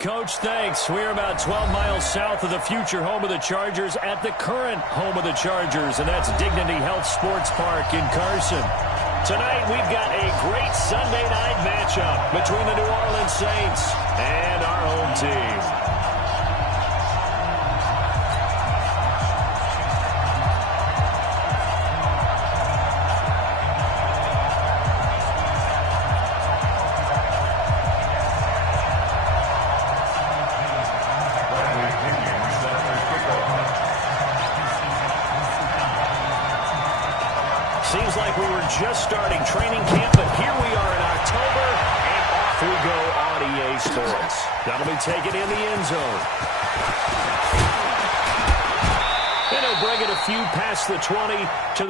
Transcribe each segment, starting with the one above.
Coach, thanks. We're about 12 miles south of the future home of the Chargers at the current home of the Chargers, and that's Dignity Health Sports Park in Carson. Tonight, we've got a great Sunday night matchup between the New Orleans Saints and our home team. Seems like we were just starting training camp, but here we are in October, and off we go on EA Sports. That'll be taken in the end zone. And he'll bring it a few past the 20 to the...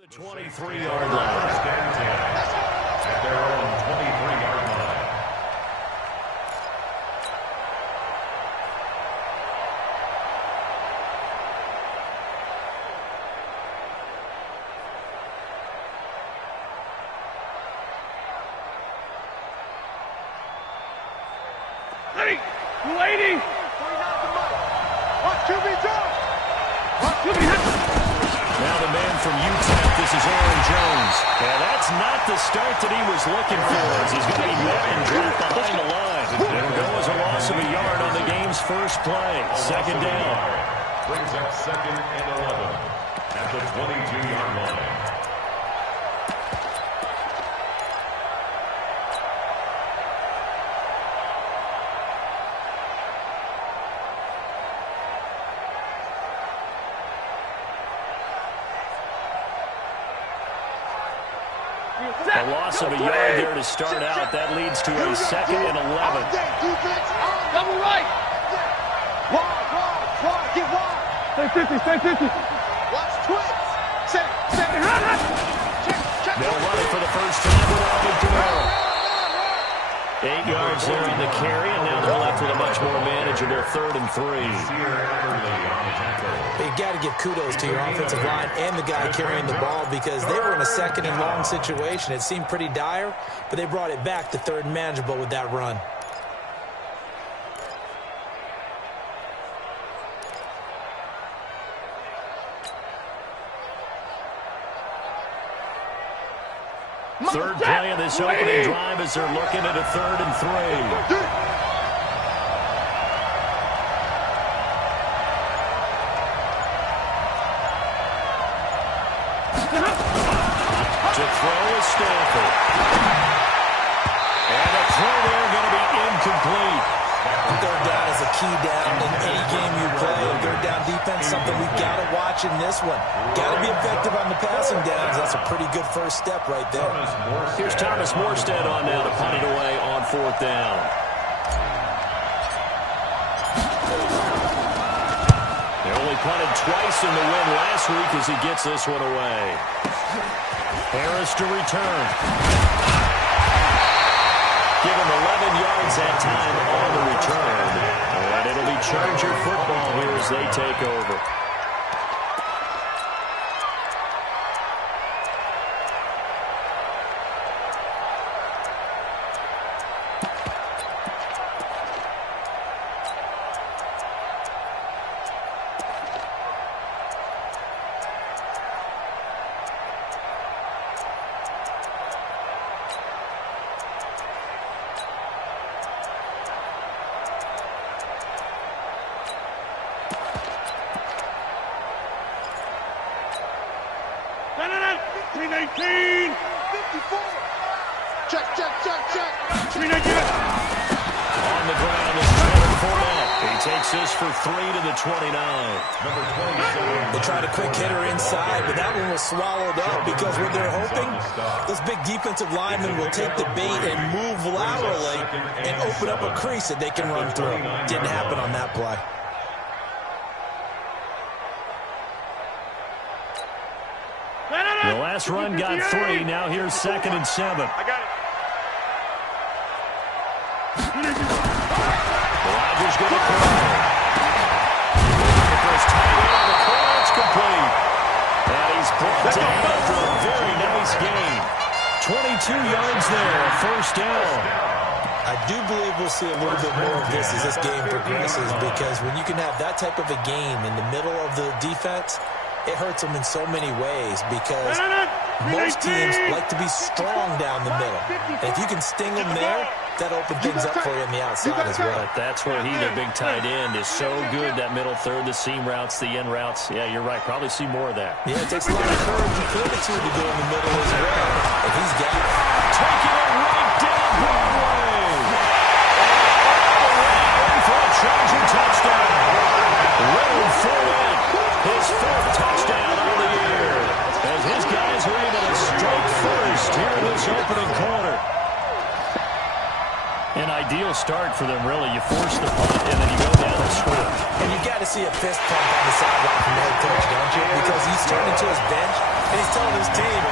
The 23-yard line. At their own 23-yard line. Ready, 280. Watch QB drop. Watch QB hit. Now the man from Utah, this is Aaron Jones. Yeah, that's not the start that he was looking for, as he's going to be met and dropped behind the line. It'll go as a loss of a yard on the game's first play. Second down. Brings up 2nd and 11 at the 22-yard line. A loss of a yard there to start out. That leads to a 2nd and 11. Double right. Wide, get wide. Stay 50. Watch twist. Check. They'll run it for the first time with Alvin Kamara. 8 yards there on the carry, and now they're left with a much more manageable 3rd and 3. You got to give kudos to your offensive line and the guy carrying the ball, because they were in a 2nd and long situation. It seemed pretty dire, but they brought it back to 3rd and manageable with that run. Third play of this opening drive as they're looking at a 3rd and 3. To throw is Stanford. And a throw there going to be incomplete. 3rd down is a key down in any game you play. 3rd down defense, something we got to watch in this one. Got to be effective on the passing downs. That's a pretty good first step right there. Here's Thomas Morstead on now to punt it away on 4th down. They only punted twice in the win last week as he gets this one away. Harris to return. Give him 11 yards that time on the return. And it'll be Charger football here as they take over. takes this for 3 to the 29. They tried a quick hitter inside, but that one was swallowed up because what they're hoping, those big defensive linemen will take the bait and move laterally and open up a crease that they can run through. Didn't happen on that play. The last run got 3. Now here's 2nd and 7. I got it. Rodgers going to throw. First tight end on the corner. It's complete. And he's brought down after a very nice game. 22 yards there, a first down. I do believe we'll see a little bit more of this as this game progresses, because when you can have that type of a game in the middle of the defense, it hurts them in so many ways, because most teams like to be strong down the middle. And if you can sting them there, that opens things up for you on the outside as well. But that's where he, their big tight end, is so good, that middle third, the seam routes, the end routes. Yeah, you're right. Probably see more of that. Yeah, it takes a lot of courage and fortitude to go in the middle as well. And he's got it. Taking it right down Broadway. And for a Charger touchdown. Leonard Fournette, his 4th touchdown of the year, as his guys are able to strike first here in this opening quarter. An ideal start for them, really. You force the punt, and then you go down and score. And you got to see a fist pump on the sideline from the head coach, don't you? Because he's turning to his bench, and he's telling his team,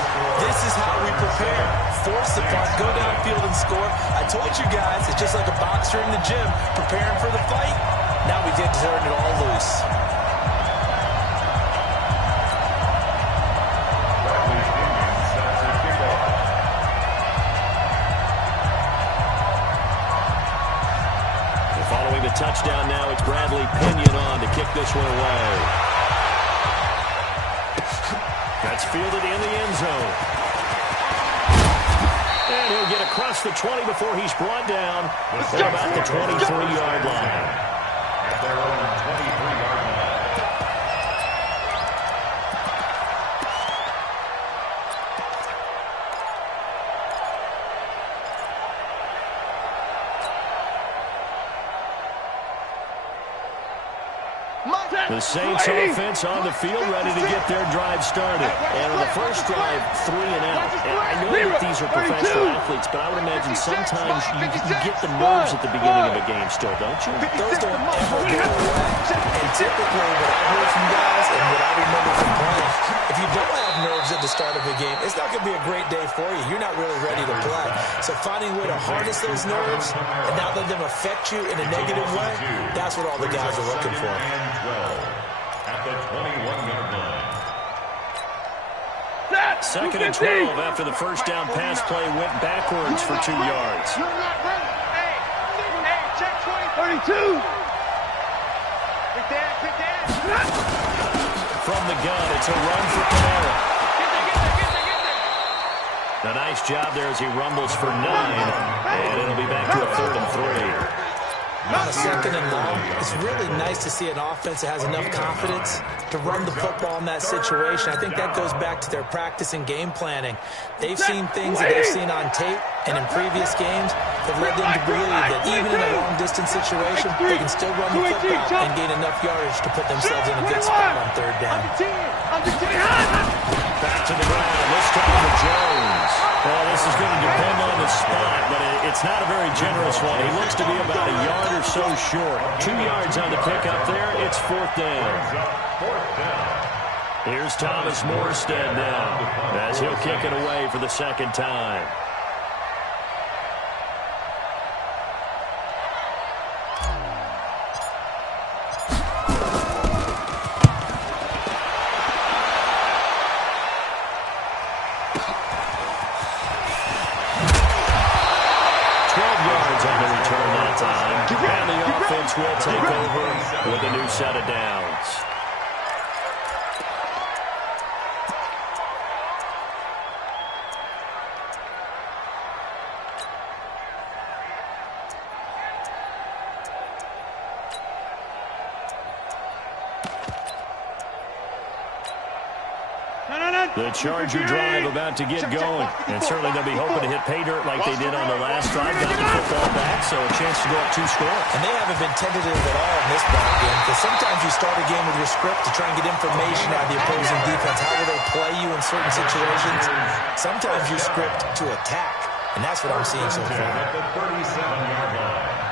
this is how we prepare. Force the punt, go downfield and score. I told you guys, it's just like a boxer in the gym preparing for the fight. Now we get to turn it all loose. Following the touchdown now, it's Bradley Pinion on to kick this one away. That's fielded in the end zone. And he'll get across the 20 before he's brought down at about the 23-yard line. At their own 23-yard line. The Saints offense on the field, ready to get their drive started. And on the first drive, 3 and out. And I know that these are professional athletes, but I would imagine sometimes you get the nerves at the beginning of a game still, don't you? Those don't ever go away. And typically, what I heard from guys and what I remember from playing, if you don't have nerves at the start of a game, it's not going to be a great day for you. You're not really ready to play. So finding a way to harness those nerves and not let them affect you in a negative way, that's what all the guys are looking for. At the 21-yard line. 2nd and 12 after the first down pass play went backwards for 2 yards. Hey, check 32. From the gun, it's a run for Kamara. A nice job there as he rumbles for 9, and it'll be back to a 3rd and 3. On a 2nd and long, it's really nice to see an offense that has enough confidence to run the football in that situation. I think that goes back to their practice and game planning. They've seen things that they've seen on tape and in previous games that led them to believe that even in a long-distance situation, they can still run the football and gain enough yardage to put themselves in a good spot on 3rd down. Back to the ground, this time to Jones. Well, this is going to depend on the spot, but it's not a very generous one. He looks to be about a yard or so short. 2 yards on the pickup there. It's 4th down. Here's Thomas Morstead now as he'll kick it away for the 2nd time. And the offense will take over with a new set of downs. The Charger drive about to get going. And certainly they'll be hoping to hit pay dirt like they did on the last drive. Got the football back, so a chance to go up 2 scores. And they haven't been tentative at all in this ball game, because sometimes you start a game with your script to try and get information out of the opposing defense. How will they play you in certain situations? Sometimes you script to attack, and that's what I'm seeing so far. At the 37-yard line.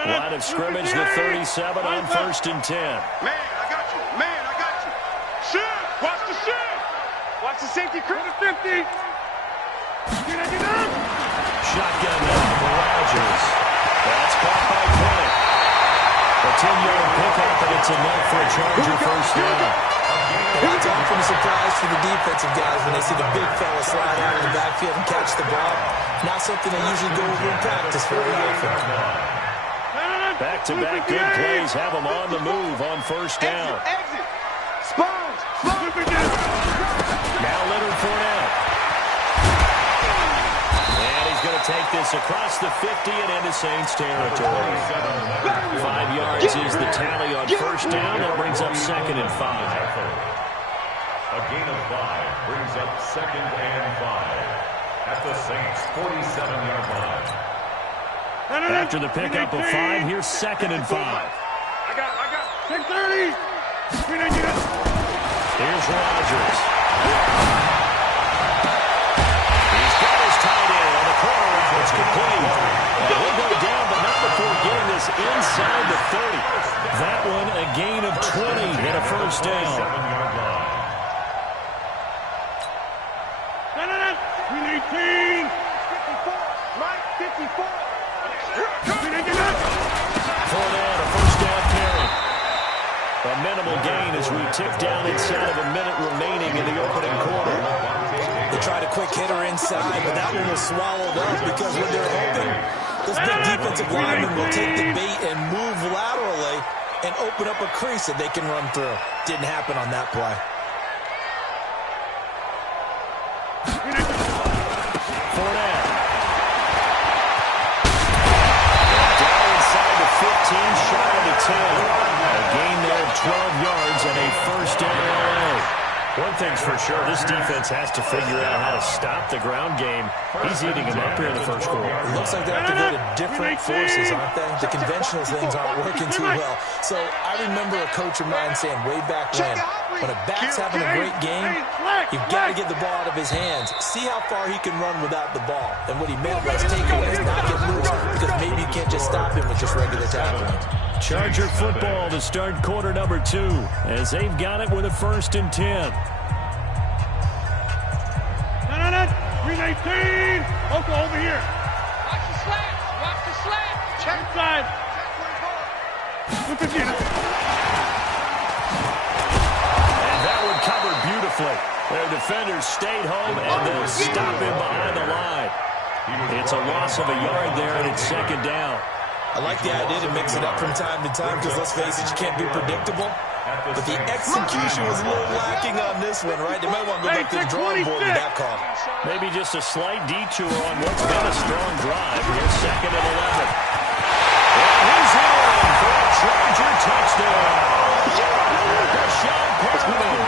Line of scrimmage, the 37 on 1st and 10. Man, I got you. Man, I got you. Shoot! Watch the shoot! Watch the safety crew. 50. Shotgun now for Rodgers. That's caught by 20. A 10-yard pickup, and it's enough for a Charger first down. It's often a surprise for the defensive guys when they see the big fella slide out of the backfield and catch the ball. Not something they usually go over in practice very often. Back-to-back good plays have them on the move on first down. Exit. Sponge. Now Leonard Fournette. And he's going to take this across the 50 and into Saints territory. 5 yards is the tally on first down. That brings up 2nd and 5. A gain of 5 brings up 2nd and 5 at the Saints' 47-yard line. After the pickup of 5, here's 2nd and 5. I got it. 630. Here's Rodgers. He's got his tight end on the corner. It's complete. And he'll go down, but not before getting this inside the 30. That one a gain of 20 and a first down. 7-yard line. 18. 54. Mike, 54. Fournette, a first down carry. A minimal gain as we tick down inside of a minute remaining in the opening quarter. They tried a quick hitter inside, but that one was swallowed up because when they're hoping, those big defensive linemen will take the bait and move laterally and open up a crease that they can run through. Didn't happen on that play. Fournette. Down inside the 15, shy of the 10. A gain there of 12 yards and a first down LA. One thing's for sure, this defense has to figure out how to stop the ground game. He's eating them up here in the first quarter. It looks like they have to go to different forces, aren't they? The conventional things aren't working too well. So I remember a coach of mine saying way back when a back's having a great game, you've got to get the ball out of his hands. See how far he can run without the ball. And what he meant was takeaways, not get loose, because maybe you can't just stop him with just regular tackling. Charger football to start quarter number 2 as they've got it with a 1st and 10. 319. Uncle, over here. Watch the slant. Watch the slant. Check inside. And that one covered beautifully. Their defenders stayed home, and they'll stop him behind the line. It's a loss of a yard there, and it's 2nd down. I like the idea to mix it up from time to time because, let's face it, you can't be predictable. But the execution was a little lacking on this one, right? They might want to go back to the drawing board with that call. Maybe just a slight detour on what's been a strong drive. Here's 2nd and 11. And he's in for a Charger touchdown. Rashad Perriman,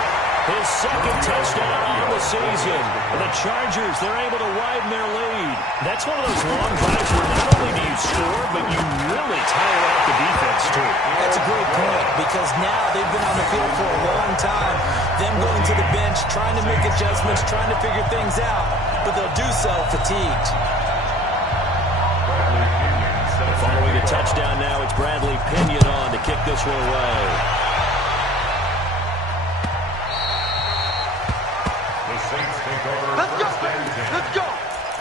his 2nd touchdown on the season. The Chargers, they're able to widen their lead. That's one of those long drives where not only do you score, but you really tire out the defense, too. That's a great point, because now they've been on the field for a long time. Them going to the bench, trying to make adjustments, trying to figure things out, but they'll do so fatigued. Following a touchdown now, it's Bradley Pinion on to kick this one away. The Saints take over. Let's go.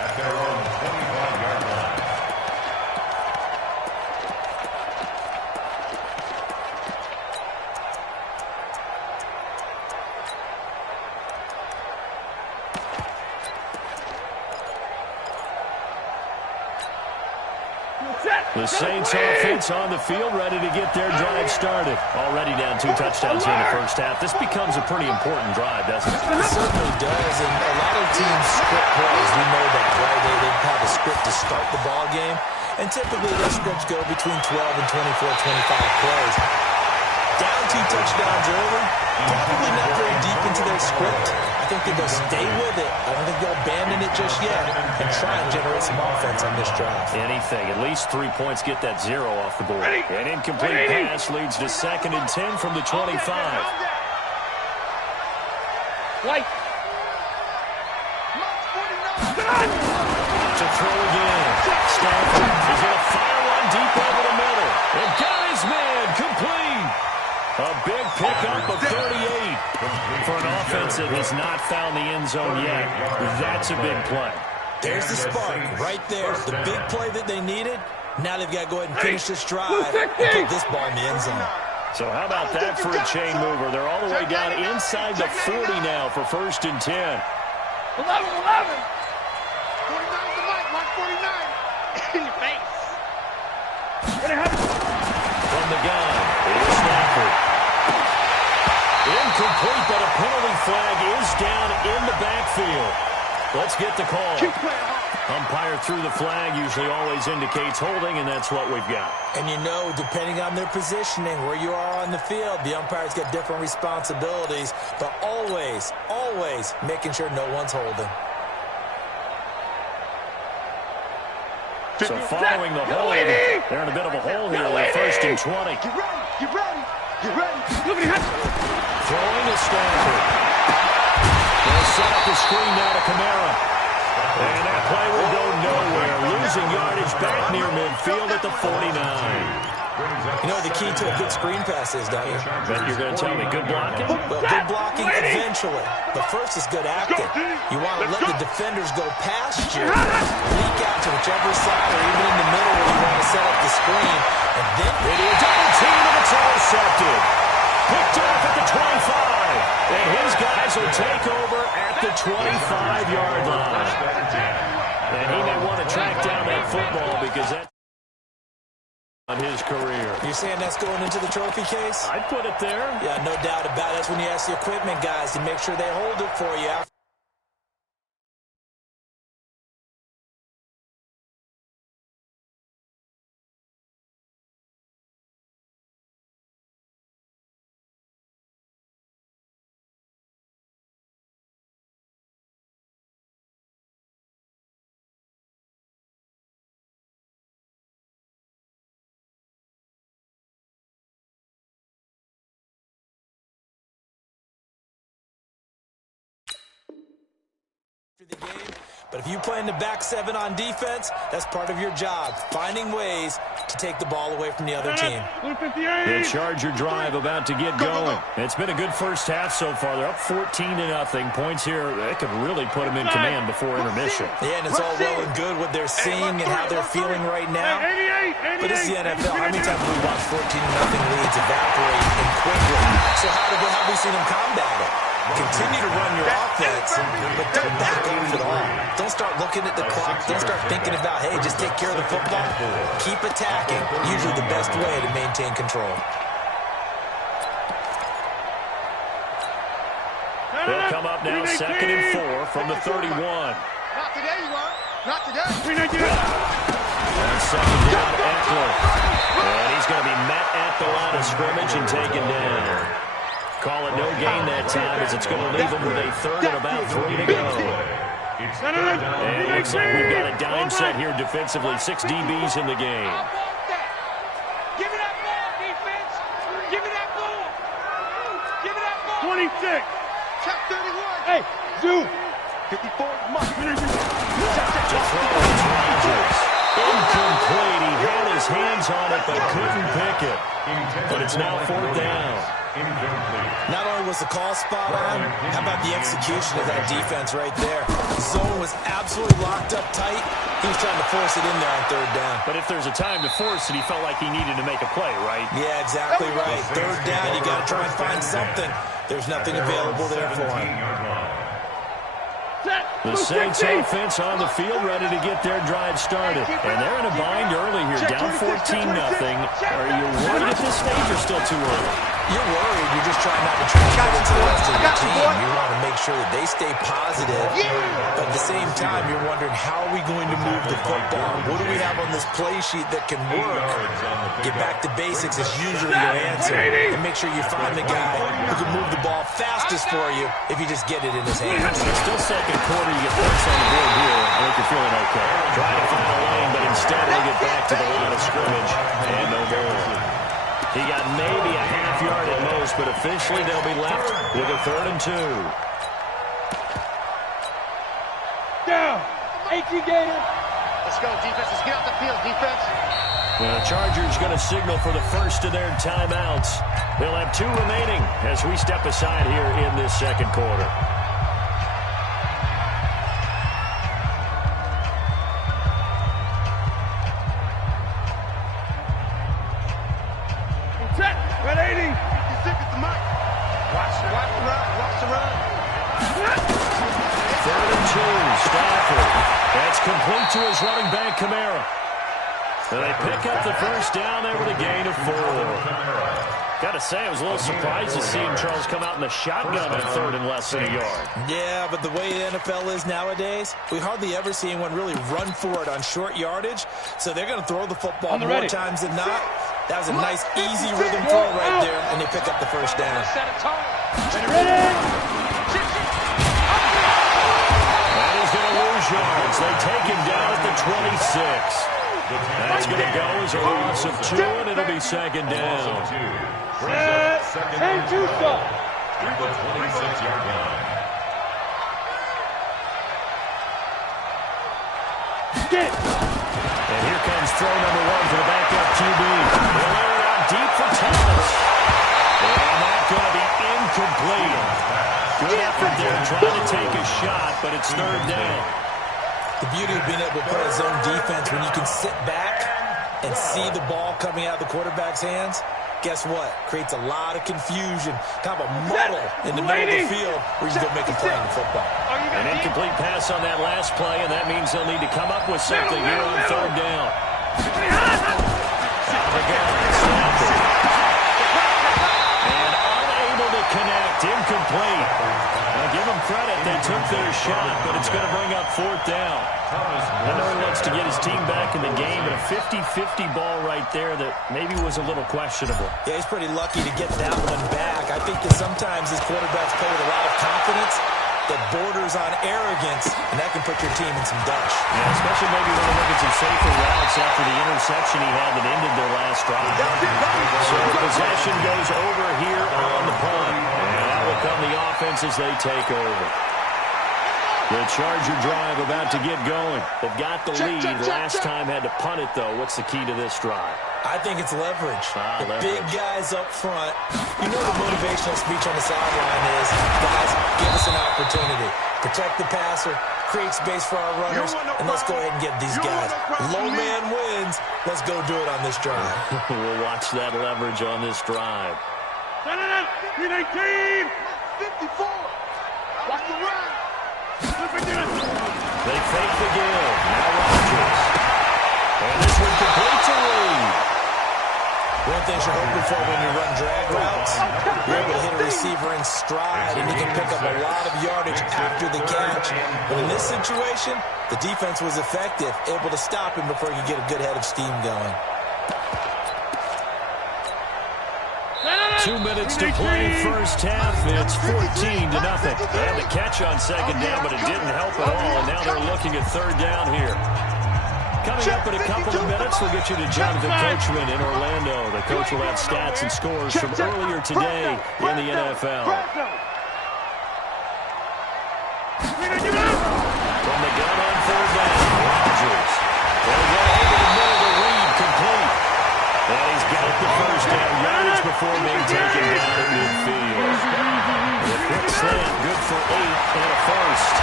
At their own 25-yard line. The The Saints offense on the field, ready to get their drive started. Already down 2 touchdowns here in the first half. This becomes a pretty important drive, doesn't it? It certainly does, and a lot of teams script plays. We know that, right? They have a script to start the ball game, and typically those scripts go between 12 and 24, 25 plays. Down 2 touchdowns early, probably not very deep into their script. I think that they'll stay with it. I don't think they'll abandon it just yet and try and generate some offense on this drive. Anything. At least 3 points get that 0 off the board. An incomplete pass leads to 2nd and 10 from the 25. White. To throw again. Stafford is going to fire one deep over the middle. And got his man complete. A big pickup of 38 for an offense that has not found the end zone yet. That's a big play. There's the spark right there. The big play that they needed. Now they've got to go ahead and finish this drive and put this ball in the end zone. So how about that for a chain mover? They're all the way down inside the 40 now for 1st and 10. 11. 49 the mic, Mark 49. In your face. From the gun, it's Stafford. Incomplete, but a penalty flag is down in the backfield. Let's get the call. Umpire threw the flag, usually always indicates holding, and that's what we've got. And you know, depending on their positioning, where you are on the field, the umpires get different responsibilities, but always, always making sure no one's holding. So following the hold, they're in a bit of a hole here with 1st and 20. Get ready, get ready, get ready. Throwing to Stafford. They'll set up the screen now to Kamara. And that play will go nowhere. Losing yardage back near midfield at the 49. You know the key to a good screen pass is, don't you? Bet you're going to tell me good blocking? Well, good blocking eventually. But first is good acting. You want to let the defenders go past you, leak out to whichever side or even in the middle where you want to set up the screen. And then they do a double team and it's intercepted. Picked off at the 25. And his guys will take over at the 25-yard line. And he may want to track down that football because that's on his career. You're saying that's going into the trophy case? I'd put it there. Yeah, no doubt about it. That's when you ask the equipment guys to make sure they hold it for you. The game, but if you play in the back 7 on defense, that's part of your job, finding ways to take the ball away from the other team. The Charger drive about to get going. It's been a good first half so far. They're up 14-0. Points here, they could really put them in command before intermission. Yeah, and it's all well and good what they're seeing and how they're feeling right now. But this is the NFL. How many times have we watched 14-0 leads evaporate and quickly? So how have we seen them combat it? Continue to run your offense, but don't back off at all. Don't start looking at the clock. Don't start thinking about, hey, just take care of the football. Keep attacking. Usually the best way to maintain control. They'll come up now 2nd and 4 from the 31. Not today, you are. Not today. On 2nd down, Eckler. And he's going to be met at the line of scrimmage and taken down. Call it no gain that time as it's going to leave him with a 3rd and about 3 to go. And it looks like we've got a dime set here defensively. 6 DBs in the game. Give me that ball, defense. Give me that ball. Give me that ball. 26. Check 31. Hey, Zoom. 54. To throw it's Rodgers. Incomplete. He had his hands on it but couldn't pick it. But it's now 4th down. Not only was the call spot on, how about the execution of that defense right there? Zone was absolutely locked up tight. He was trying to force it in there on 3rd down. But if there's a time to force it, he felt like he needed to make a play, right? Yeah, exactly right. 3rd down, you got to try and find something. There's nothing available there for him. Set. The Saints offense on the field, ready to get their drive started. And they're in a bind early here, down 14-0. Are you worried at this stage or still too early? You're worried. You're just trying not to transfer it to the rest of your team. You want to make sure that they stay positive. But at the same time, you're wondering, how are we going to move the football? What do we have on this play sheet that can work? Get back to basics is usually your answer. And make sure you find the guy who can move the ball fastest for you if you just get it in his hands. It's still second quarter. You get points on the board here. I think you're feeling okay. Trying to find a lane, but instead they get back to the line of scrimmage. And no more. He got maybe a half yard at most, but officially they'll be left with a 3rd and 2. Down. 18 Gator. Let's go, defense. Let's get off the field, defense. The Chargers going to signal for the first of their timeouts. They'll have 2 remaining as we step aside here in this second quarter. Red 80. 56 is the mark. Watch the run. Watch the run. 3rd and 2, Stafford. That's complete to his running back, Kamara. And they pick up the first down there with a gain of 4. Got to say, I was a little surprised to see him, Charles, come out in the shotgun on 3rd and less than a yard. Yeah, but the way the NFL is nowadays, we hardly ever see anyone really run for it on short yardage. So they're going to throw the football more times than not. That was a nice, easy rhythm throw right there, and they pick up the first down. That is going to lose yards. They take him down at the 26. That's going to go as a loss of 2, and it'll be second down. And 2 stop. At the 26-yard line. And here comes throw number 1 for the backup QB. They'll air it out deep for Thomas. And that's going to be incomplete. Good effort there trying to take a shot, but it's 3rd down. The beauty of being able to play a zone defense, when you can sit back and see the ball coming out of the quarterback's hands, guess what? Creates a lot of confusion, kind of a muddle in the middle of the field where you can go make a play in the football. An incomplete pass on that last play, and that means they'll need to come up with something here on 3rd down. And unable to connect, incomplete. Now give them credit, they took their shot, but it's going to bring up 4th down. I know he wants to get his team back in the game, but a 50-50 ball right there that maybe was a little questionable. Yeah, he's pretty lucky to get that one back. I think that sometimes his quarterbacks play with a lot of confidence that borders on arrogance, and that can put your team in some dutch. Yeah, especially maybe when they look at some safer routes after the interception he had that ended their last drive. So possession goes over here on the punt, and that will come the offense as they take over. The Charger drive about to get going. They've got the lead. Last time had to punt it, though. What's the key to this drive? I think it's leverage. The Leverage. big guys up front. You know the motivational speech on the sideline is, guys, give us an opportunity. Protect the passer, create space for our runners, and let's go ahead and get these guys. Low man wins. Let's go do it on this drive. We'll watch that leverage on this drive. 19. 54. Watch the run. They fake the give. Now Rodgers. And this one completes a lead. One thing you're hoping for when you run drag routes, you're able to hit a receiver in stride, and you can pick up a lot of yardage after the catch. But in this situation, the defense was effective, able to stop him before he could get a good head of steam going. 2 minutes to play first half. It's 14-0. They had the catch on second down, but it didn't help at all. And now they're looking at 3rd down here. Coming up in a couple of minutes, we'll get you to Jonathan Coachman in Orlando. The coach will have stats and scores from earlier today in the NFL. From the gun on 3rd down, Rodgers. They'll go over the middle to Reed, complete. And he's got the first down yardage before being taken down at midfield. The quick slant, good for 8 and a first.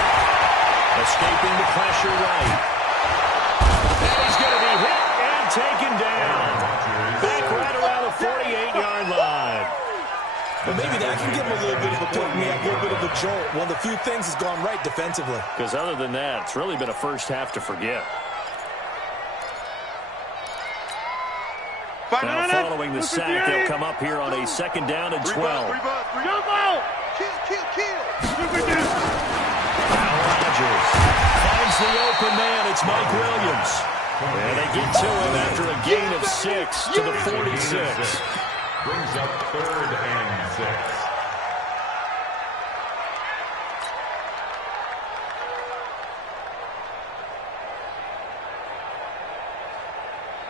Escaping the pressure right. And he's going to be hit and taken down. Back right around the 48-yard line. Well, maybe that can give him a little bit of a pick-me-up, a little bit of a jolt. One of the few things has gone right defensively. Because other than that, it's really been a first half to forget. Now following the sack, they'll come up here on a 2nd down and 12. Now Rodgers finds the open man. It's Mike Williams. And they get to him after a gain of 6 to the 46. Brings up 3rd and 6.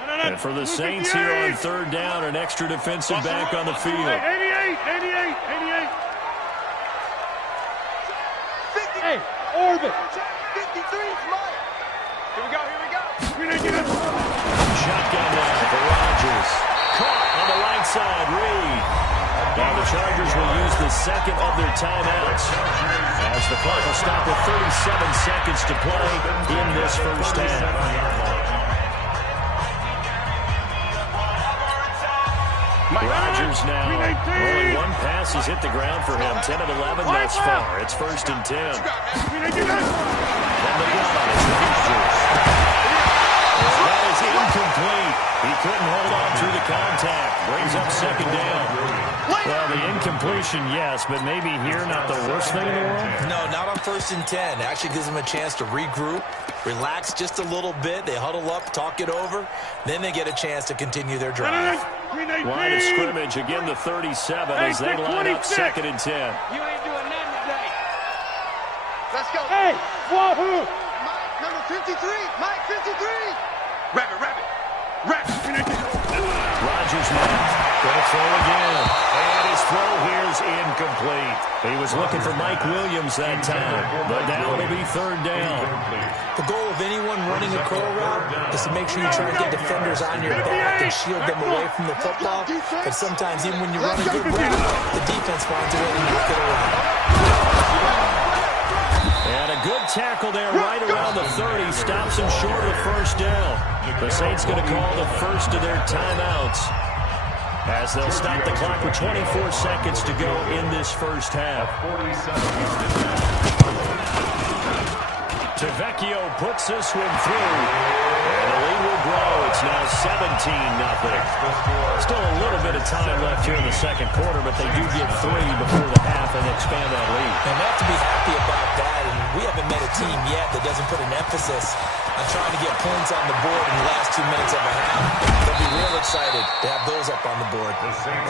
And for the Saints here on 3rd down, an extra defensive back on the field. 88. Hey, orbit. 53, Mike. Here we go. Shotgun now for Rodgers. Caught on the right side, Reed. Now the Chargers will use the 2nd of their timeouts as the clock will stop with 37 seconds to play in this first half. Rodgers now, only one pass has hit the ground for him. 10 of 11 thus far. It's 1st and 10. From the gun, it's Rodgers. That is incomplete. He couldn't hold on through the contact. Brings up 2nd down. Well, the incompletion, yes, but maybe here not the worst thing in the world? No, not on 1st and 10. Actually gives them a chance to regroup, relax just a little bit. They huddle up, talk it over. Then they get a chance to continue their drive. Line of scrimmage, again the 37 as they line up 2nd and 10. You ain't doing nothing today. Let's go. Hey, wahoo! Mike, number 53. Mike, 53. Rabbit. Rodgers now. Gonna throw again. And his throw here is incomplete. He was looking for Mike Williams that time. But now it'll be 3rd down. The goal of anyone running a curl route is to make sure you try and get defenders on your back and shield them away from the football. But sometimes even when you run a good route, the defense finds a way to knock it around. And a good tackle there right around the 30. Stops him short of the 1st down. The Saints going to call the 1st of their timeouts as they'll stop the clock with 24 seconds to go in this first half. Tavecchio puts this one through. And the lead will grow. It's now 17-0. Still a little bit of time left here in the 2nd quarter, but they do get 3 before the half and expand that lead. And they have to be happy about that. And we haven't met a team yet that doesn't put an emphasis on trying to get points on the board in the last 2 minutes of a half. They'll be real excited to have those up on the board.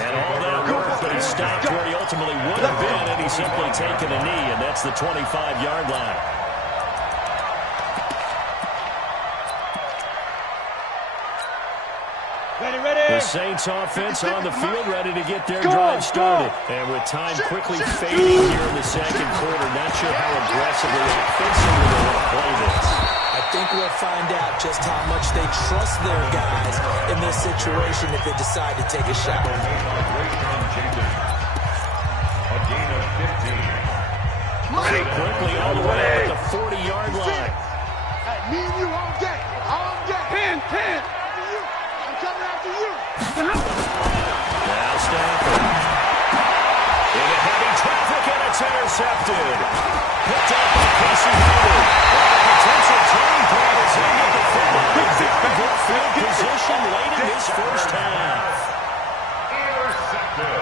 And all that work, but he stopped where he ultimately would have been, and he's simply taken a knee, and that's the 25-yard line. The Saints offense on the field, ready to get their drive started. And with time quickly fading here in the 2nd quarter, not sure how aggressively or offensively they want to play this. I think we'll find out just how much they trust their guys in this situation if they decide to take a shot. A gain of 15. Pretty quickly all the way up at the 40-yard line. Hey, me and you all day. All day. 10. I'm coming after you. Now Stafford. Into heavy traffic, and it's intercepted. Picked up by Casey Hayward. Potential turning point as they get the football in very good field position late in this first half. Intercepted.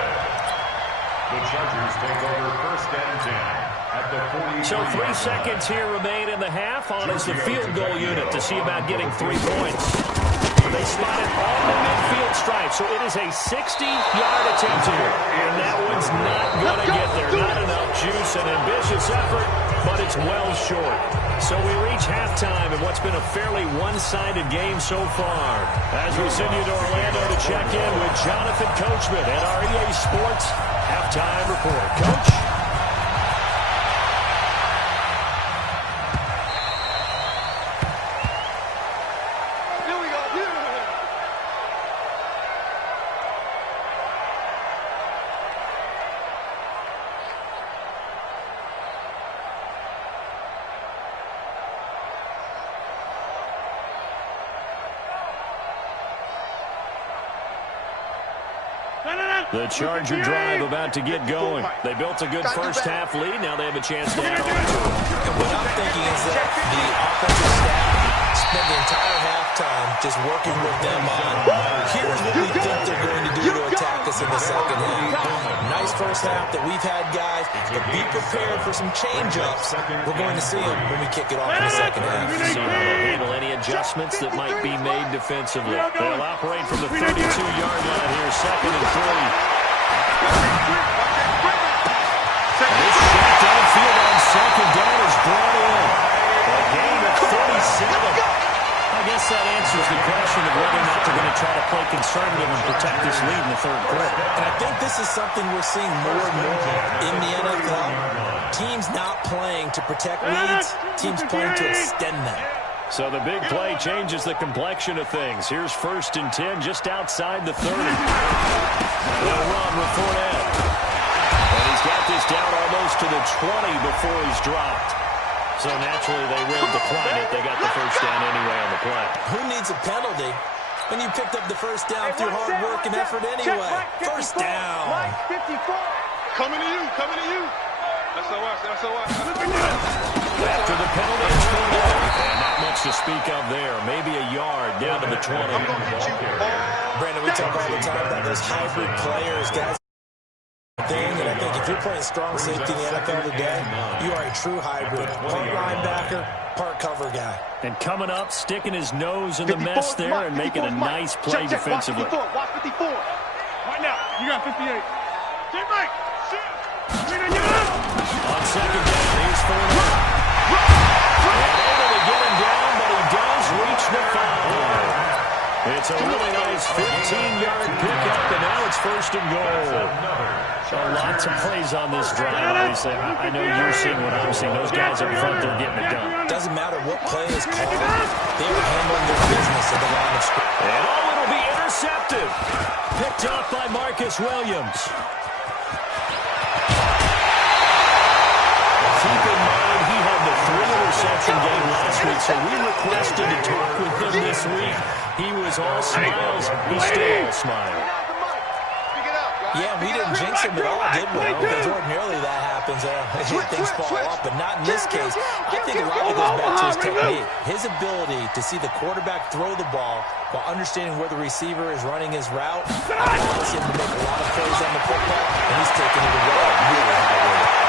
The Chargers take over 1st and 10 at the 40. So 3 seconds here remain in the half. On is the field goal unit to see about getting 3 points. They spot it on the midfield stripe, so it is a 60-yard attempt here. And that one's not going to get there. Not enough juice, an ambitious effort, but it's well short. So we reach halftime in what's been a fairly one-sided game so far. As we send you to Orlando to check in with Jonathan Coachman at our EA Sports Halftime Report. Coach? The Charger drive about to get going. They built a good first-half lead. Now they have a chance to add on to it. And what I'm thinking is that the offensive staff spent the entire halftime just working with them on, here's what we think they're going to do to attack us in the second half. Nice first half that we've had, guys, but be prepared for some change-ups. We're going to see them when we kick it off in the second half. See how they'll handle any adjustments that might be made defensively. They'll operate from the 32-yard line here, 2nd and 3. And this shot downfield on 2nd down is brought in. A gain of 37. I guess that answers the question of whether or not they're going to try to play conservative and protect this lead in the third quarter. And I think this is something we're seeing more and more in the NFL. Teams not playing to protect leads, teams playing to extend them. So the big play changes the complexion of things. Here's 1st and 10 just outside the 30. They'll run with Fournette. And he's got this down almost to the 20 before he's dropped. So naturally they will decline it. They got the first down anyway on the play. Who needs a penalty when you picked up the first down through hard work and effort anyway? First down. Coming to you, coming to you. That's so watch, that's so watch. After the penalty, it's Fournette. And not much to speak of there. Maybe a yard down to the 20. Brandon, we talk all the time about those hybrid players, guys. And I think if you're playing strong safety in the NFL today, you are a true hybrid. Part linebacker, part cover guy. And coming up, sticking his nose in the mess there and making a nice play defensively. Watch 54. Right now, you got 58. Get Mike. On 2nd down, here's Fournette. And able to get him down, but he does reach the 5. It's a really nice 15-yard pickup, and now it's 1st and goal. Lots of plays on this drive, obviously. I know you're seeing what I'm seeing. Those guys up front, they're getting it done. Doesn't matter what play is called. They are handling their business at the line of scrimmage. And it'll be intercepted. Picked off by Marcus Williams. Keep in mind, he had the 3-interception game last week, so we requested to talk with him this week. He was all smiles. He's still all smiles. Yeah, we didn't jinx him at all, did we? Because ordinarily that happens. Things fall off, but not in this case. I think a lot of it goes back to his technique. His ability to see the quarterback throw the ball while understanding where the receiver is running his route allows him to make a lot of plays on the football, and he's taking it away really high with it.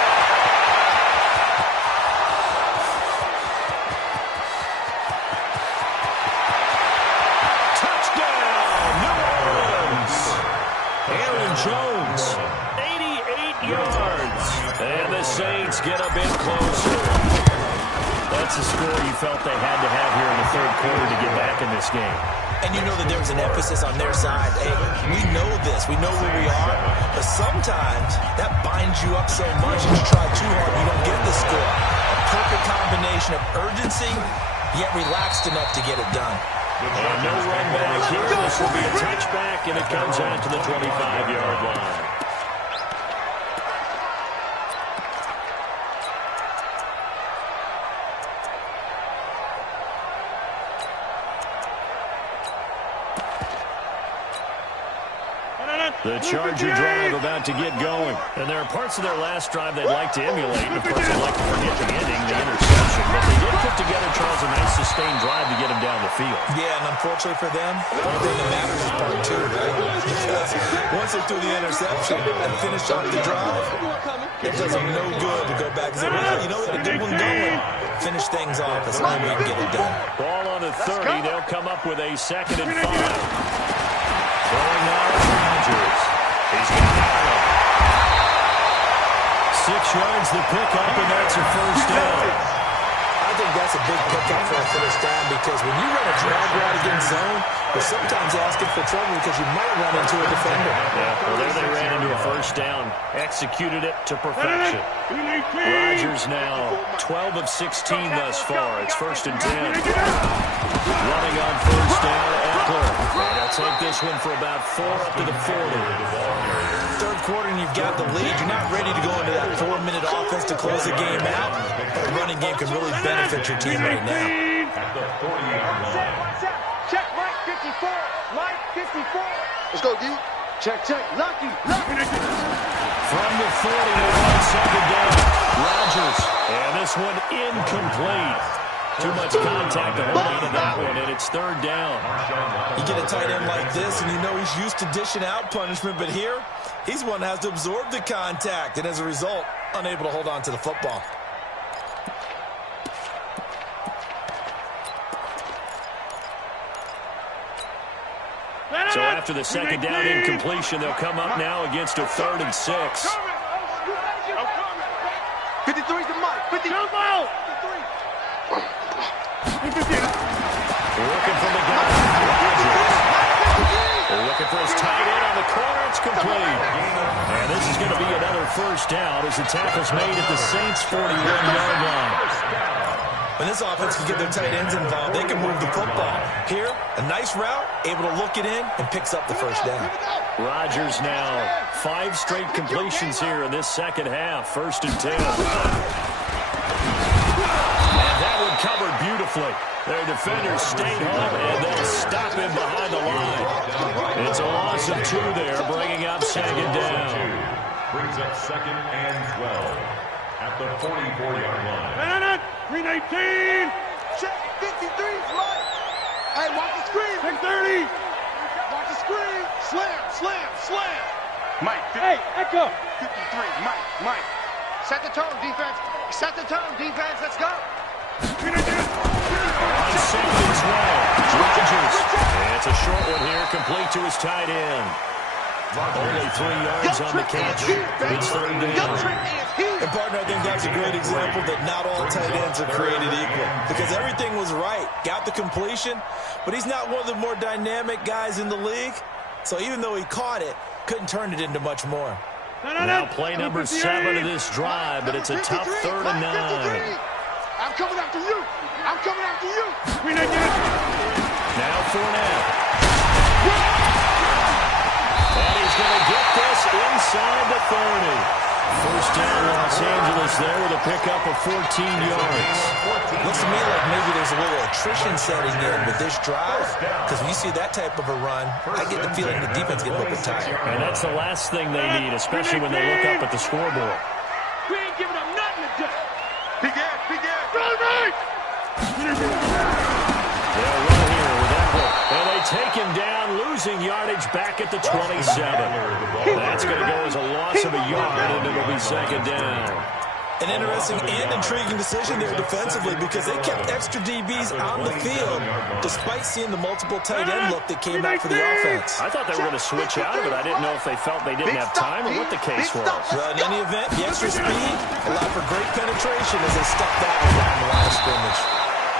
Jones, 88 yards. And the Saints get a bit closer. That's a score you felt they had to have here in the third quarter to get back in this game. And you know that there was an emphasis on their side. Hey, we know this. We know where we are. But sometimes that binds you up so much that you try too hard, you don't get the score. A perfect combination of urgency, yet relaxed enough to get it done. And no run back here. This will be a touchback, and it comes out to the 25-yard line. The Charger drive about to get going. And there are parts of their last drive they'd like to emulate. And, of course, they'd like to forget the ending, the interception. But they did put together, Charles, a nice sustained drive to get him down the field. Yeah, and unfortunately for them, the only thing that matters is part two, right? Because once they threw the interception and finished off the drive, it does them no good to go back and say, well, you know, we had a good one going. Finish things off as long as we can get it done. Ball on the 30. They'll come up with a 2nd and 5. Throwing out Rodgers. He's got Allen. 6 yards the pickup, and that's a first down. I think that's a big pickup for a first down because when you run a drag route against zone, you're sometimes asking for trouble because you might run into a defender. Yeah, well, there they ran into a first down. Executed it to perfection. Rodgers now 12 of 16 thus far. It's 1st and 10. Running on first down, Eckler. They'll take this one for about 4 up to the 40. Third quarter and you've got the lead. You're not ready to go into that 4-minute offense to close the game out. But a running game can really benefit your team right now. Check Mike 54. Mike 54. Let's go, D. Check, check. Lucky. From the 40, on second down. Rodgers. And this one incomplete. Too much contact to hold on to that one, and it's third down. You get a tight end like this, and you know he's used to dishing out punishment, but here, he's one that has to absorb the contact, and as a result, unable to hold on to the football. So after the second down incompletion, they'll come up now against a 3rd and 6. 53's the mic. 53. Looking for the guy. Looking for his tight end on the corner. It's complete. And this is going to be another first down as the tackle's made at the Saints' 41-yard line. When this offense can get their tight ends involved, they can move the football. Here, a nice route, able to look it in, and picks up the first down. Rodgers now 5 straight completions here in this second half. 1st and 10. And that one covered beautifully. Their defenders stayed home, and they'll stop him behind the line. It's a loss of 2 there, bringing up second down. Brings up 2nd and 12 at the 44-yard line. 319. Check. 53's mic. Hey, watch the screen. 630. Watch the screen. Slam. Mike. Hey, Echo. 53. Mike. Set the tone, defense. Let's go. On second and 12, Rodgers. It's a short one here, complete to his tight end. Only 3 yards on the catch. It's third down. And, partner, I think that's a great example that not all tight ends are created equal. Because everything was right. Got the completion, but he's not one of the more dynamic guys in the league. So even though he caught it, couldn't turn it into much more. Now play number 7 of this drive, but it's a tough 3rd and 9. I'm coming after you. Now Fournette. And he's going to get this inside the 30. First down, Los Angeles there with a pickup of 14 yards. Looks to me like maybe there's a little attrition setting in with this drive, because when you see that type of a run, I get the feeling the defense gets a little bit tired. And that's the last thing they need, especially when they look up at the scoreboard. We ain't giving up nothing today. Big Ed. They'll run here with Eckler. And they take him down, losing yardage back at the 27. That's going to go as a loss of a yard, and it'll be second down. An interesting and intriguing decision there defensively, because they kept extra DBs on the field despite seeing the multiple tight end look that came out for the offense. I thought they were going to switch out of it. I didn't know if they felt they didn't have time or what the case was. Well, in any event, the extra speed allowed for great penetration as they stepped out around the line of scrimmage.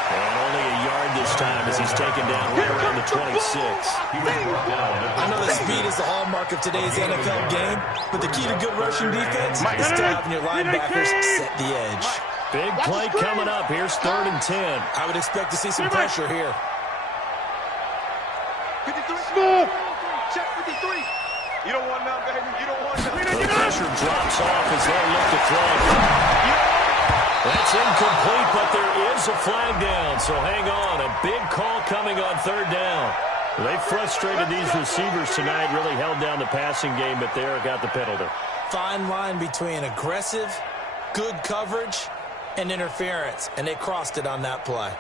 And only a yard this time as he's taken down right around the 26. I know that speed is the hallmark of today's NFL game, but the key to good rushing defense is still having your linebackers set the edge. Big play coming up. Here's 3rd and 10. I would expect to see some pressure here. 53. Check 53. You don't want none, baby. The pressure drops off as they look to throw. That's incomplete, but there is a flag down, so hang on. A big call coming on 3rd down. They frustrated these receivers tonight, really held down the passing game, but there got the penalty. Fine line between aggressive, good coverage, and interference, and they crossed it on that play.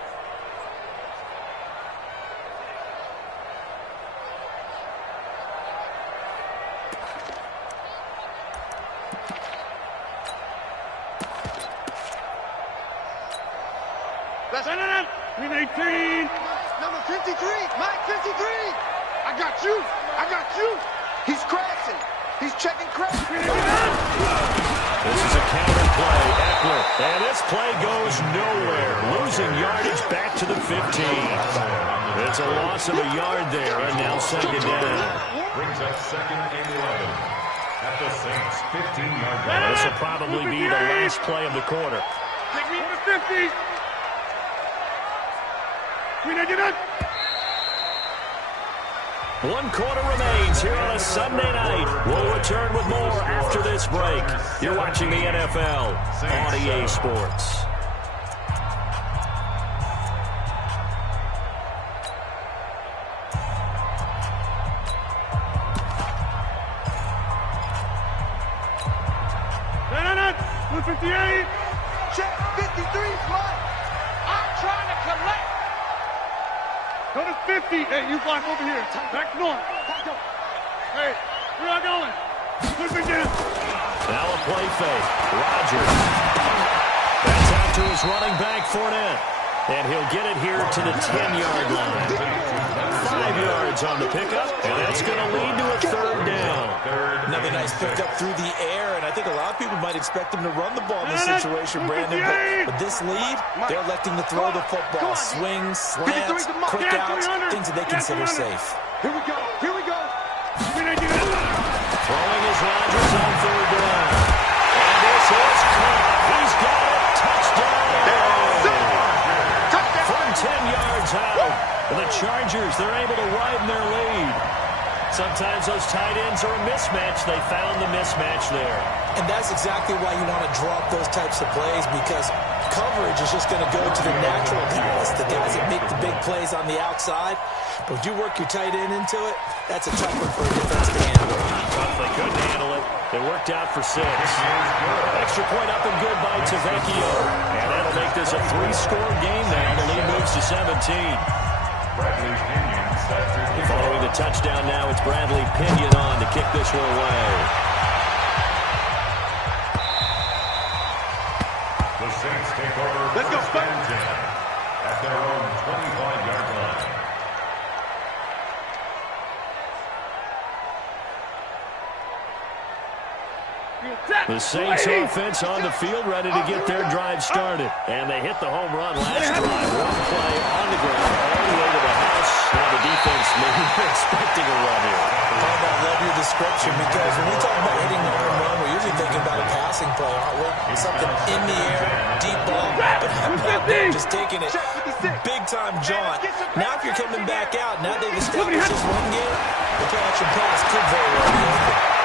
Let's 319. Number 53, Mike 53. I got you. He's crashing. He's checking crash. This is a counter play. Eckler. And this play goes nowhere. Losing yardage back to the 15. It's a loss of a yard there, and now second down. Brings up 2nd and 11 at the Saints' 15-yard line. This will probably be the last play of the quarter. Take me to 50. 399. 1 quarter remains here on a Sunday night. We'll return with more after this break. You're watching the NFL on EA Sports. 58. Check 53 is mine. I'm trying to collect. Go to 50. Hey, you block over here. Back north. Hey, where y'all going? Flip it down. Now a play fake. Rodgers. That's out to his running back, Fournette. And he'll get it here to the 10-yard line. 5 yards on the pickup, and that's going to lead to a third down. Another nice pickup through the air, and I think a lot of people might expect him to run the ball in this situation, Brandon. But with this lead, they're electing to throw the football. Swings, slants, quick outs, things that they consider safe. Here we go. Here we go. Throwing is Rodgers on third down. And this is caught. He's got it. Touchdown. From 10 yards out. And the Chargers, they're able to widen their lead. Sometimes those tight ends are a mismatch. They found the mismatch there. And that's exactly why you want to drop those types of plays, because coverage is just going to go to the natural guys, the guys that make the big plays on the outside. But if you work your tight end into it, that's a tough one for a defense to handle. Tough, they couldn't handle it. It worked out for 6. Extra point up and good by Tavecchio. And that'll make this a 3-score game now. The lead moves to 17. Following the touchdown now, it's Bradley Pinion on to kick this one away. The Saints take over. Let's go, first and 10 at their own 25-yard line. The Saints offense on the field, ready to get their drive started. And they hit the home run last drive. One play on the ground, all the way to the house. Now the defense maybe expecting a run here. I love your description, because when we talk about hitting the home run, we're usually thinking about a passing play, aren't we? Something in the air, deep ball, but how about them just taking it big-time jaunt. Now if you're coming back out, now they've established this one game, the catch and pass could very well be open.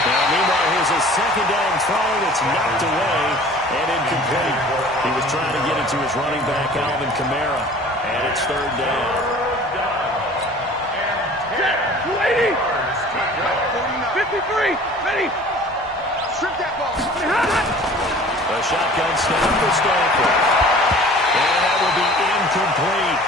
Now, meanwhile, here's a second down throw that's knocked away and incomplete. He was trying to get it to his running back, Alvin Kamara, and it's third down. 280. 53. Ready. Strip that ball. A shotgun snap for Stanford. And that will be incomplete.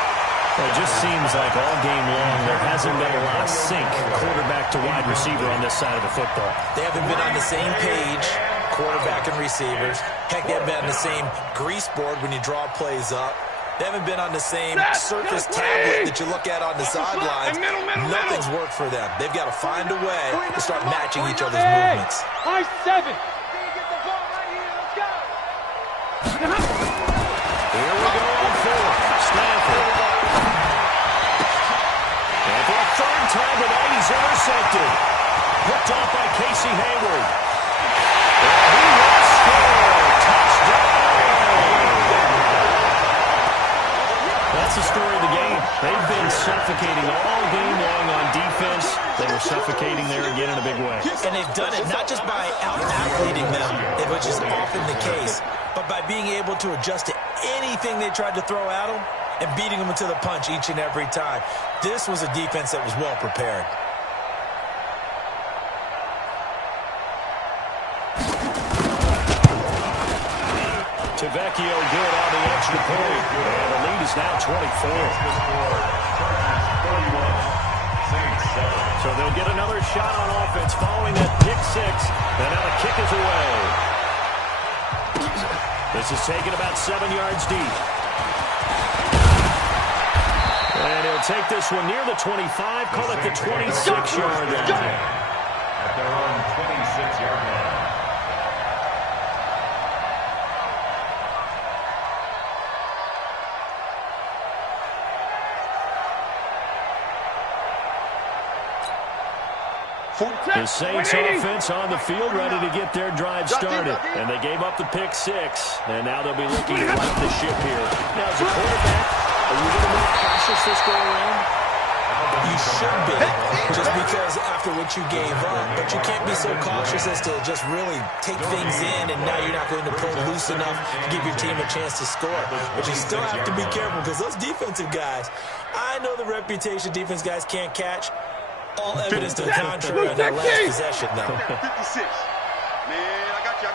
Well, it just seems like all game long there hasn't been a lot of sync quarterback to wide receiver on this side of the football. They haven't been on the same page, quarterback and receivers. Heck, they haven't been on the same grease board when you draw plays up. They haven't been on the same surface tablet that you look at on the sidelines. Nothing's worked for them. They've got to find a way to start matching each other's movements. High 7. Here we go on 4. Stanford. And for a third time tonight, he's intercepted. Picked off by Casey Hayward. And he will score. Touchdown. That's the story of the game. They've been suffocating all game long on defense. They were suffocating there again in a big way. And they've done it not just by out-athleting them, which is often the case, but by being able to adjust to anything they tried to throw at them and beating them to the punch each and every time. This was a defense that was well prepared. Tavecchio good on the extra point. And the lead is now 24. So they'll get another shot on offense following that pick 6. And now the kick is away. This is taken about 7 yards deep. And he'll take this one near the 25, call it the 26-yard line. At their own 26-yard line. The Saints offense on the field ready to get their drive started. And they gave up the pick 6. And now they'll be looking to right the ship here. Now, as a quarterback, are you a little more cautious this go around? You should be, just because after what you gave up. But you can't be so cautious as to just really take things in, and now you're not going to play loose enough to give your team a chance to score. But you still have to be careful, because those defensive guys, I know the reputation defense guys can't catch. All evidence to the contrary on that last possession, though. 56. Man, I got you.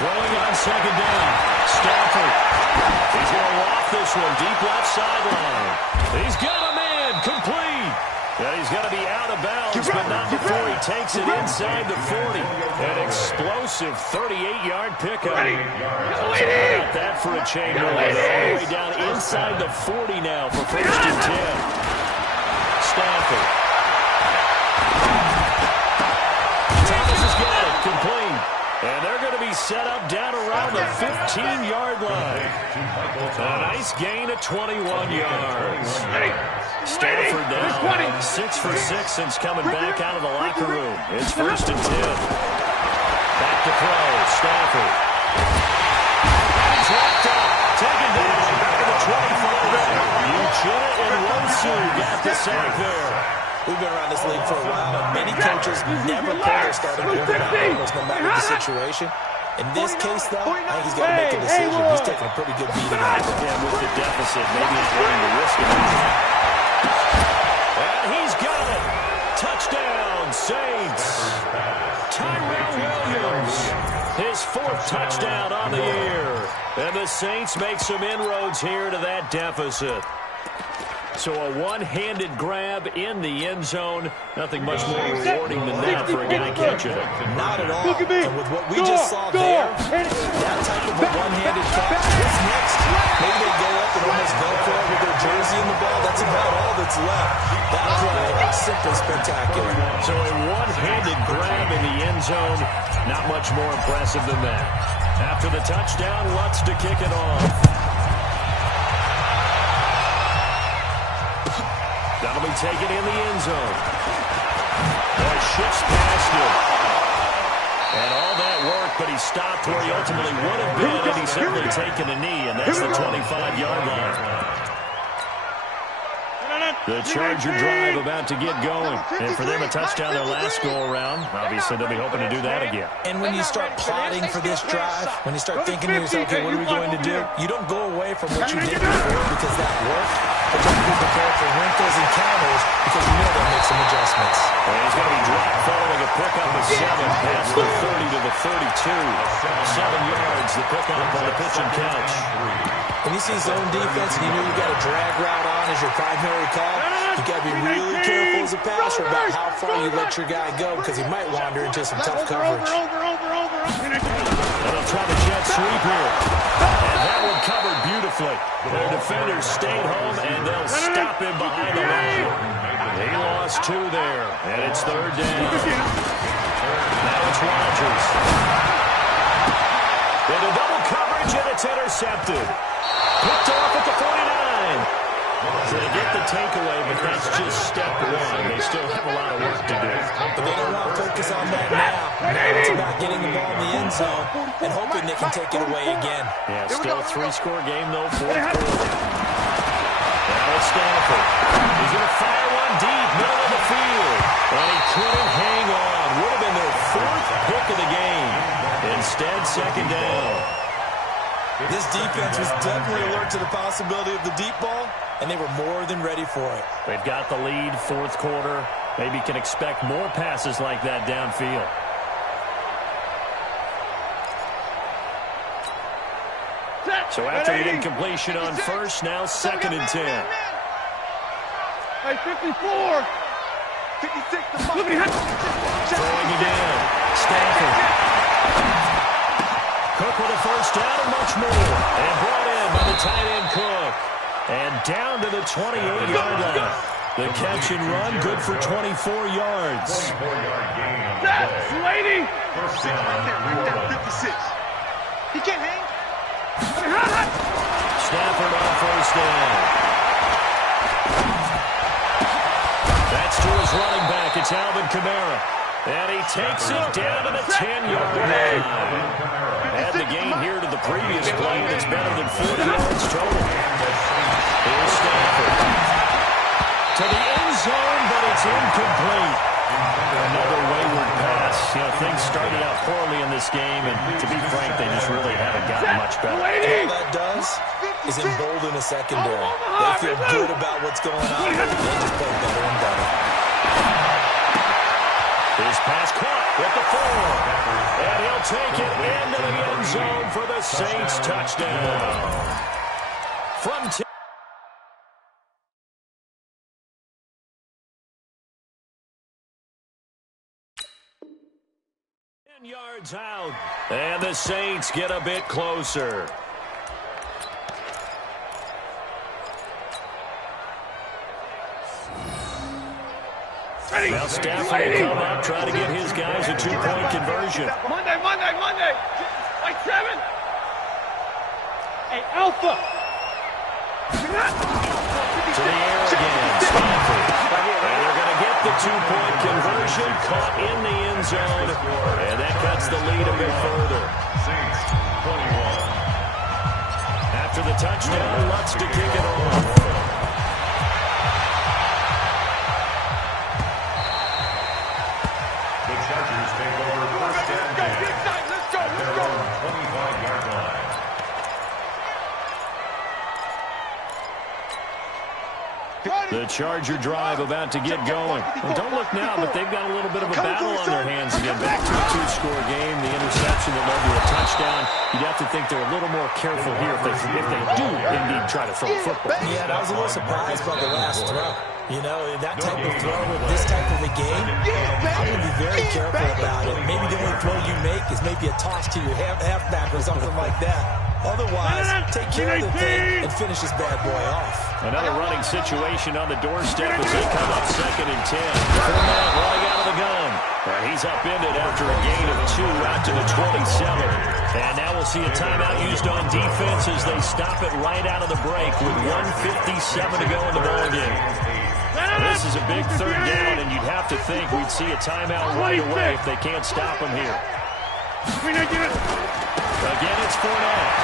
Throwing on second down. Stafford. He's going to loft this one deep left sideline. He's got a man. Complete. And he's going to be out of bounds, but not before he takes it inside the 40. An explosive 38-yard pickup. How about that for a chain move? All the way down inside the 40 now for first and 10. Stafford. Thomas has got it. Complete. And they're going to be set up down around the 15-yard line. A nice gain of 21 yards. Stafford now 6 for 6 since coming back out of the locker room. It's first and 10. Back to throw. Stafford. He's wrapped up. Taken down. Back to the 25. Uchenna and Wosu got the sack there. We've been around this league for a while, and many coaches never pull their starting quarterback almost no matter the situation. In this case, though, I think he's got to make a decision. He's taking a pretty good beating out there. Yeah, with the deficit, maybe he's willing to risk it. And he's got it. Touchdown, Saints. Tyrell Williams. His 4th touchdown on the year. And the Saints make some inroads here to that deficit. So a one-handed grab in the end zone. Nothing much more rewarding than that for a guy catching it. Not at all. And with what we just saw there, that type of a one-handed catch, what's next? Maybe they go up and almost go for it with their jersey in the ball. That's about all that's left. That play is simply spectacular. So a one-handed grab in the end zone. Not much more impressive than that. After the touchdown, Lutz to kick it off. That'll be taken in the end zone. Boy, shifts past him. And all that work, but he stopped where he ultimately would have been, and he's simply taken a knee, and that's the 25-yard line. The Charger drive about to get going. And for them, a touchdown their last go-aroround. Obviously, they'll be hoping to do that again. And when you start plotting for this drive, when you start thinking to yourself, okay, what are we going to do? You don't go away from what you did before because that worked. But you have to be prepared for wrinkles and counters because you know they'll make some adjustments. And he's going to be dropped following a pickup of 7 past the 30 to the 32. 7 yards, the pickup on the pitch and catch. When you see zone defense and you know you've got a drag route on as your primary call, you got to be really careful as a passer about how far you let your guy go because he might wander into some tough coverage. And they'll try the jet sweep here. And that one covered beautifully. Their defenders stayed home, and they'll stop him behind the line. He lost 2 there, and it's 3rd down. Now it's Rodgers. Into double coverage, and it's intercepted. Picked off at the 49. So they get the takeaway, but that's just step 1. They still have a lot of work to do. But they don't want to focus on that now. Now it's about getting the ball in the end zone and hoping they can take it away again. Yeah, still a 3-score game, though, 4th quarter. Now it's Stafford. He's going to fire one deep, middle of the field. And he couldn't hang on. Would have been their 4th pick of the game. Instead, 2nd down. This defense was definitely alert to the possibility of the deep ball, and they were more than ready for it. They've got the lead, 4th quarter. Maybe can expect more passes like that downfield. So after the incompletion on first, now 2nd and 10. Hey, 54. 56. Throwing again. Stafford. Cook with a first down and much more. And brought in by the tight end Cook. And down to the 28-yard line. The catch and run, good for 24 yards. 24-yard gain on the That's play. lady. First down, number 56. He can't hang. Stafford on first down. That's to his running back. It's Alvin Kamara. And he takes it down to the 10-yard line. Add the gain here to the previous play, and it's better than 40 yards total. Here's Stafford. To the end zone, but it's incomplete. Another wayward pass. You know, things started out poorly in this game, and to be frank, they just really haven't gotten much better. And all that does is embolden a secondary. They feel good about what's going on. They just play better and better. His pass caught. with the 4. And he'll take it into the end zone for the Saints touchdown. From 10 yards out. And the Saints get a bit closer. Now Stafford will come up, try to get his guys a 2-point conversion. Monday. Like 7. Hey, Alpha. To the air again, Stafford. And they're going to get the 2-point conversion, caught in the end zone, and that cuts the lead a bit further. Saints 21. After the touchdown, Lutz to kick it off. The Chargers take over first and 10 at their own 25-yard line. The Charger drive about to get going. And don't look now, but they've got a little bit of a battle on their hands again. Back to a 2-score game. The interception that led to a touchdown. You'd have to think they're a little more careful here if they do indeed try to throw a football. Yeah, I was a little surprised by the last throw. You know, that type of throw with this type of a game, I'm going to be very careful about it. Maybe the only throw you make is maybe a toss to your halfback or something like that. Otherwise, take care of the thing and finish this bad boy off. Another running situation on the doorstep as they come up 2nd and 10. Fournette running out of the gun. And he's upended after a gain of 2 out to the 27. And now we'll see a timeout used on defense as they stop it right out of the break with 1:57 to go in the ballgame. This is a big 3rd down, and you'd have to think we'd see a timeout right away if they can't stop him here. Again, it's Fournette.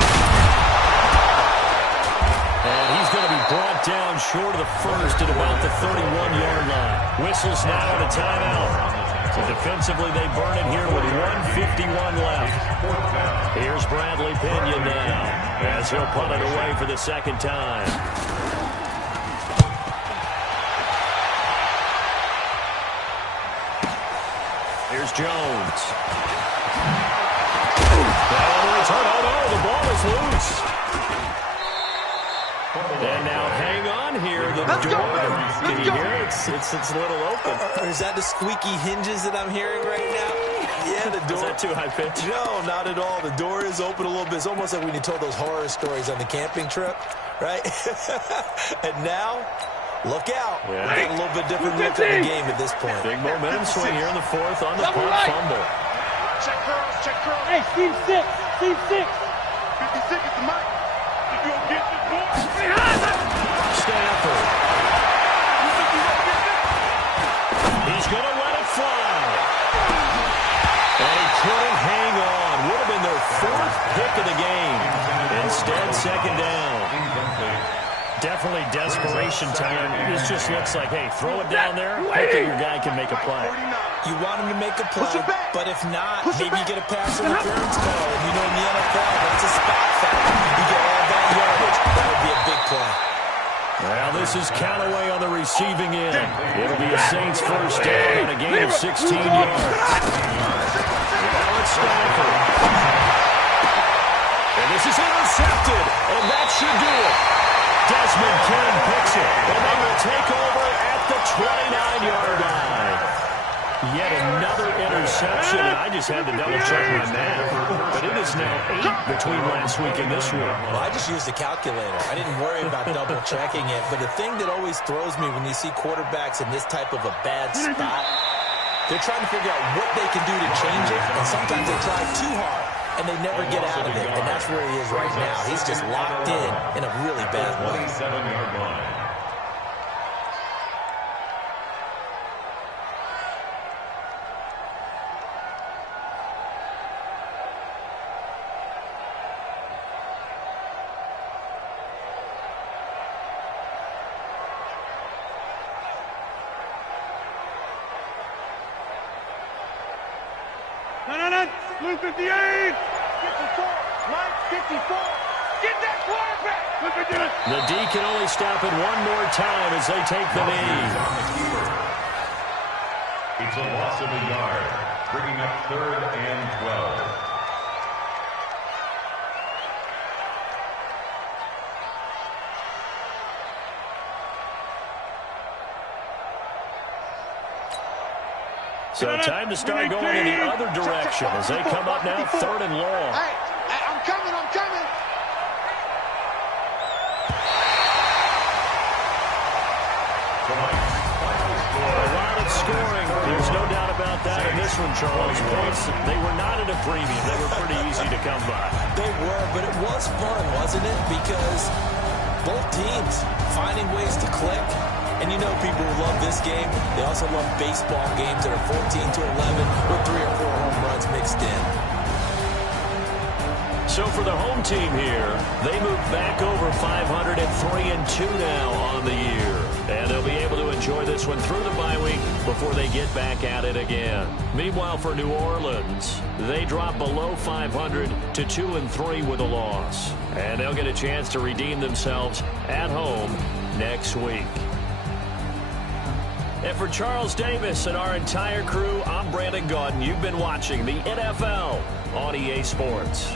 And he's going to be brought down short of the first at about the 31-yard line. Whistles now and a timeout. So defensively, they burn it here with 1:51 left. Here's Bradley Pinion now as he'll punt it away for the 2nd time. Here's Jones. Oh, no, the ball is loose. And now hang on here. The door, can you hear it? It's a little open. Is that the squeaky hinges that I'm hearing right now? Yeah, the door. Is that too high pitch? No, not at all. The door is open a little bit. It's almost like when you told those horror stories on the camping trip, right? And now, look out. Yeah. We're getting a little bit different look at the game at this point. Big momentum swing here in the 4th on the punt fumble. Check curls. Hey, Steve 6. 56 is the mic. You gonna get this boy? Stafford. He's going to let it fly. And he couldn't hang on. Would have been their 4th pick of the game. Instead, 2nd down. Definitely desperation time. This just looks like, hey, throw it down there. Hopefully your guy can make a play. You want him to make a play, but if not, maybe you get a pass interference call. And you know in the NFL, that's a spot foul. You get all that yardage. That would be a big play. Well, this is Callaway on the receiving end. It'll be a Saints 1st down and a gain of 16 yards. Now it's Stafford. And this is intercepted, and that should do it. Desmond King picks it, and they will take over at the 29-yard line. Yet another interception, and I just had to double-check my math. But it is now 8 between last week and this week. Well, I just used a calculator. I didn't worry about double-checking it. But the thing that always throws me when you see quarterbacks in this type of a bad spot, they're trying to figure out what they can do to change it, and sometimes they try too hard, and they never get out of it. And that's where he is right now. He's just locked in a really bad way. 27-yard line. Blue 58. 54. Line 54. Get that quarterback. The D can only stop it one more time as they take the knee. It's a loss of a yard. bringing up 3rd and 12. So time to start going in the other direction as they come up now 3rd and long. Hey, I'm coming. A lot of scoring. There's no doubt about that in this one, Charles. Points, they were not at a premium. They were pretty easy to come by. They were, but it was fun, wasn't it? Because both teams finding ways to click. And you know people who love this game, they also love baseball games that are 14-11 with 3 or 4 home runs mixed in. So for the home team here, they move back over 500 at 3-2 now on the year. And they'll be able to enjoy this one through the bye week before they get back at it again. Meanwhile, for New Orleans, they drop below 500 to 2-3 with a loss. And they'll get a chance to redeem themselves at home next week. And for Charles Davis and our entire crew, I'm Brandon Gaudin. You've been watching the NFL on EA Sports.